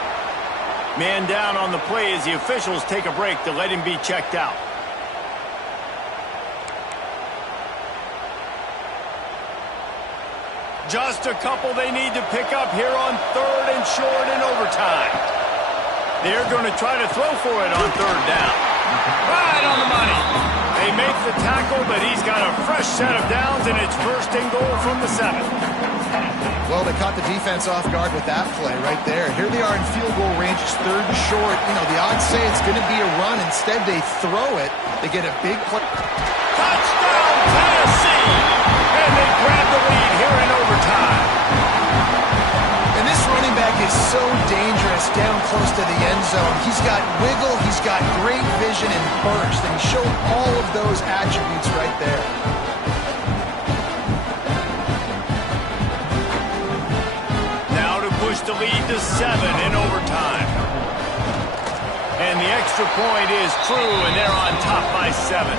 Man down on the play as the officials take a break to let him be checked out. Just a couple they need to pick up here on 3rd and short in overtime. They're going to try to throw for it on 3rd down. Right on the money. They make the tackle, but he's got a fresh set of downs, and it's 1st and goal from the 7. Well, they caught the defense off guard with that play right there. Here they are in field goal range. It's 3rd and short. You know, the odds say it's going to be a run. Instead, they throw it. They get a big play. Touchdown, Tennessee! And they grab the lead here in overtime. And this running back is so dangerous down close to the end zone. He's got wiggle, he's got great vision and burst, and he showed all of those attributes right there. Now to push the lead to 7 in overtime. And the extra point is true, and they're on top by 7.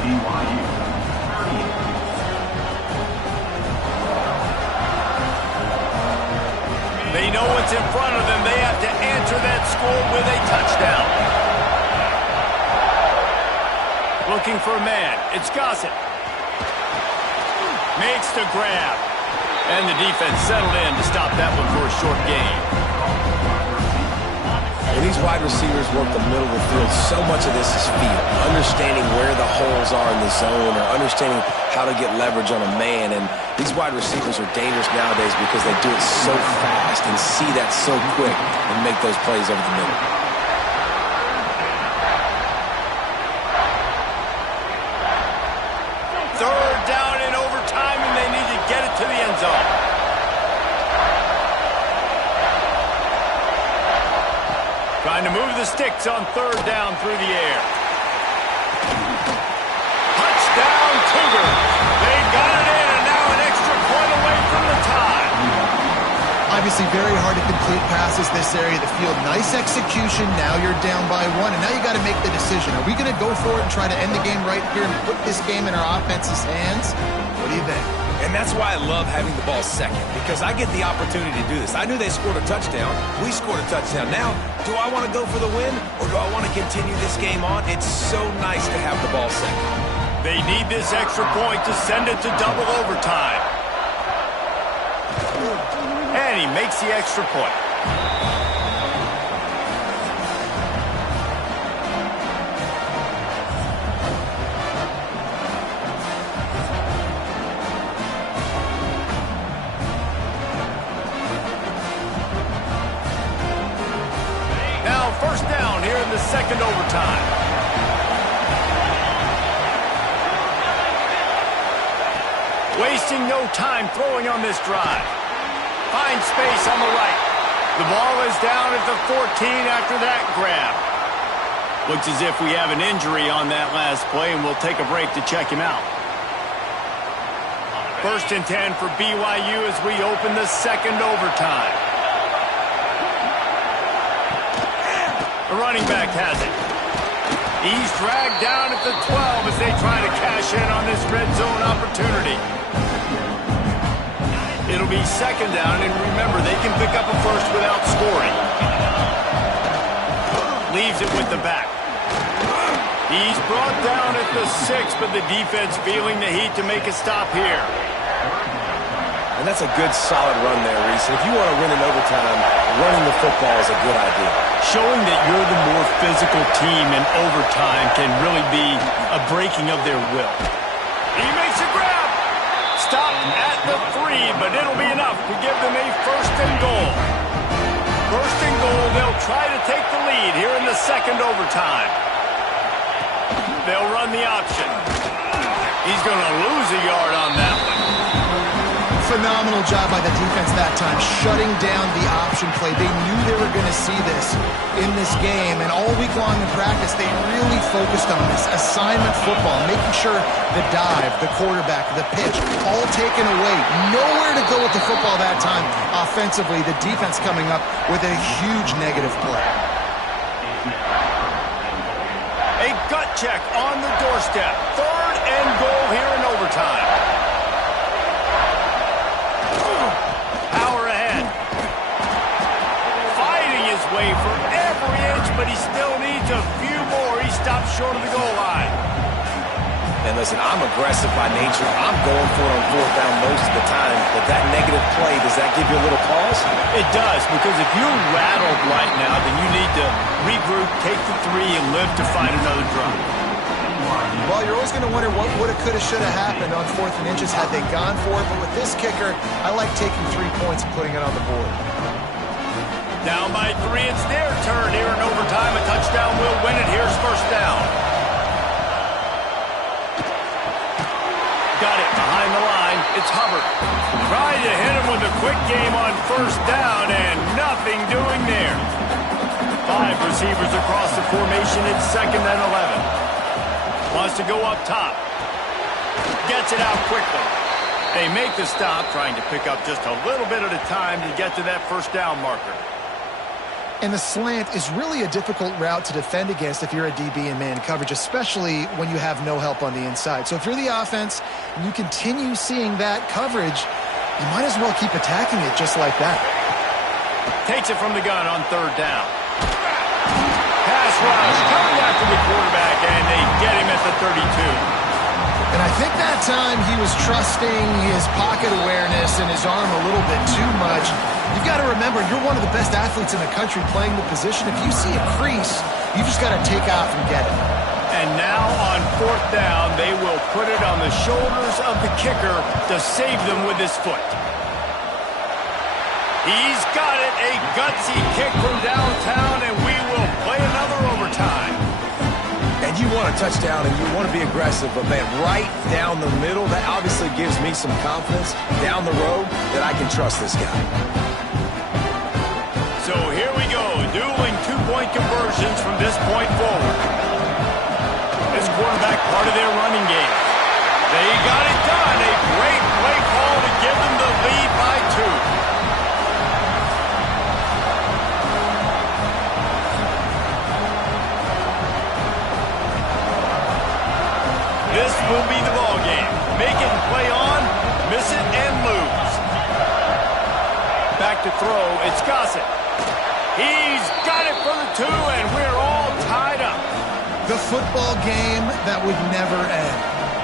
BYU. They know what's in front of them. They have to answer that score with a touchdown. Looking for a man. It's Gossett. Makes the grab. And the defense settled in to stop that one for a short gain. When these wide receivers work the middle of the field, so much of this is feel. Understanding where the holes are in the zone or understanding how to get leverage on a man. And these wide receivers are dangerous nowadays because they do it so fast and see that so quick and make those plays over the middle. Third down in overtime, and they need to get it to the end zone. Trying to move the sticks on 3rd down through the air. Touchdown, Cougars. They got it in, and now an extra point away from the tie. Obviously very hard to complete passes this area of the field. Nice execution. Now you're down by 1, and now you got to make the decision. Are we going to go for it and try to end the game right here and put this game in our offense's hands? What do you think? And that's why I love having the ball second, because I get the opportunity to do this. I knew they scored a touchdown. We scored a touchdown. Now, do I want to go for the win, or do I want to continue this game on? It's so nice to have the ball second. They need this extra point to send it to double overtime. And he makes the extra point. first down here in the second overtime. Wasting no time throwing on this drive. Finds space on the right. The ball is down at the 14 after that grab. Looks as if we have an injury on that last play, and we'll take a break to check him out. First and 10 for BYU as we open the second overtime. The running back has it. He's dragged down at the 12 as they try to cash in on this red zone opportunity. It'll be second down, and remember, they can pick up a first without scoring. Leaves it with the back. He's brought down at the 6, but the defense feeling the heat to make a stop here. And that's a good, solid run there, Reese. If you want to win in overtime, running the football is a good idea. Showing that you're the more physical team in overtime can really be a breaking of their will. He makes a grab. Stopped at the 3, but it'll be enough to give them a first and goal. First and goal, they'll try to take the lead here in the second overtime. They'll run the option. He's going to lose a yard on that one. Phenomenal job by the defense that time, shutting down the option play. They knew they were going to see this in this game, and all week long in practice, they really focused on this assignment football, making sure the dive, the quarterback, the pitch, all taken away. Nowhere to go with the football that time offensively. The defense coming up with a huge negative play. A gut check on the doorstep. Third and goal here in overtime. Power ahead. Fighting his way for every inch, but he still needs a few more. He stops short of the goal line. And listen, I'm aggressive by nature. I'm going for it on fourth down most of the time. But that negative play, does that give you a little pause? It does, because if you're rattled right now, then you need to regroup, take the 3, and live to find another drive. Well, you're always going to wonder what would have, could have, should have happened on fourth and inches had they gone for it. But with this kicker, I like taking 3 points and putting it on the board. Down by 3, it's their turn here in overtime. A touchdown will win it. Here's first down. Got it behind the line. It's Hubbard. Trying to hit him with a quick game on first down, and nothing doing there. 5 receivers across the formation. It's second and 11. Wants to go up top. Gets it out quickly. They make the stop, trying to pick up just a little bit at a time to get to that first down marker. And the slant is really a difficult route to defend against if you're a DB in man coverage, especially when you have no help on the inside. So if you're the offense and you continue seeing that coverage, you might as well keep attacking it just like that. Takes it from the gun on third down. Pass rush coming after the quarterback, and they get him at the 32. And I think that time he was trusting his pocket awareness and his arm a little bit too much. You've got to remember, you're one of the best athletes in the country playing the position. If you see a crease, you just got to take off and get it. And now on fourth down, they will put it on the shoulders of the kicker to save them with his foot. He's got it, a gutsy kick from downtown, and we will play another overtime. And you want a touchdown and you want to be aggressive, but man, right down the middle, that obviously gives me some confidence down the road that I can trust this guy. So here we go, dueling 2-point conversions from this point forward. This quarterback part of their running game. They got it done. A great play call to give them the lead by 2. This will be the ball game. Make it and play on, miss it and lose. Back to throw, it's Gossett. He's got it for the 2, and we're all tied up. The football game that would never end.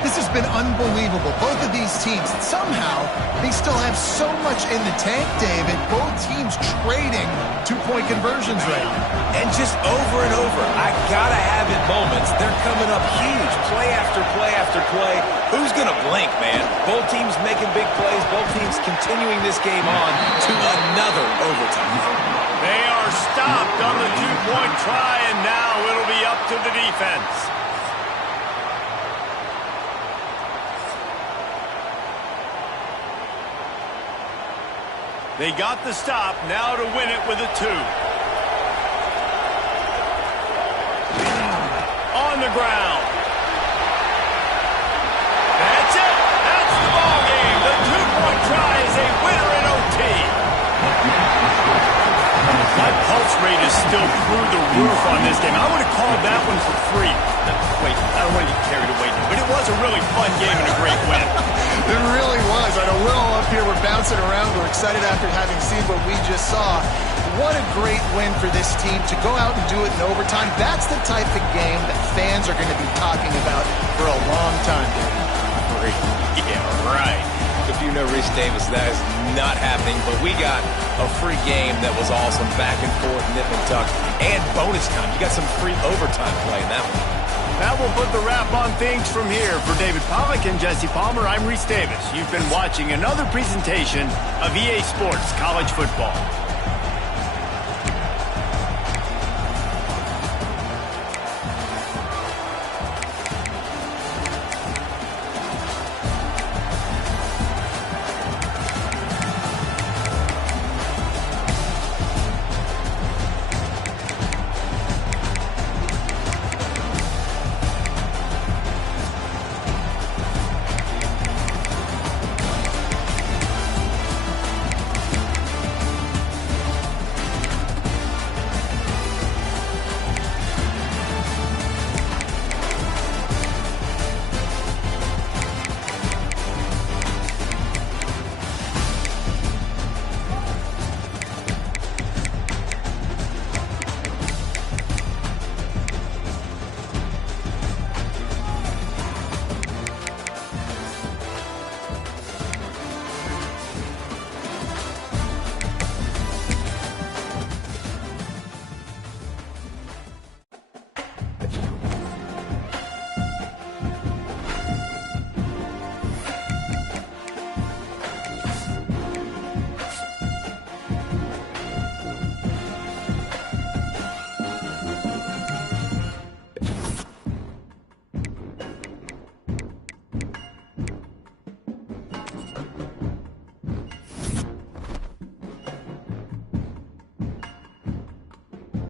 This has been unbelievable. Both of these teams, somehow, they still have so much in the tank, David. Both teams trading 2-point conversions right now. And just over and over, I gotta have it moments. They're coming up huge, play after play after play. Who's gonna blink, man? Both teams making big plays, both teams continuing this game on to another overtime. They are stopped on the 2-point try, and now it'll be up to the defense. They got the stop, now to win it with a 2. On the ground. That's it. That's the ball game. The 2-point try is a winner in OT. My pulse rate is still through the roof on this game. I would have called that one for free. Wait, I don't want to get carried away, but it was a really fun game and a great win. It really was. I know we're all up here, we're bouncing around, we're excited after having seen what we just saw. What a great win for this team to go out and do it in overtime. That's the type of game that fans are going to be talking about for a long time, dude. Yeah, right. If you know Reese Davis, that is not happening, but we got a free game that was awesome, back and forth, nip and tuck, and bonus time. You got some free overtime play in that one. That will put the wrap on things from here. For David Pollack and Jesse Palmer, I'm Reese Davis. You've been watching another presentation of EA Sports College Football.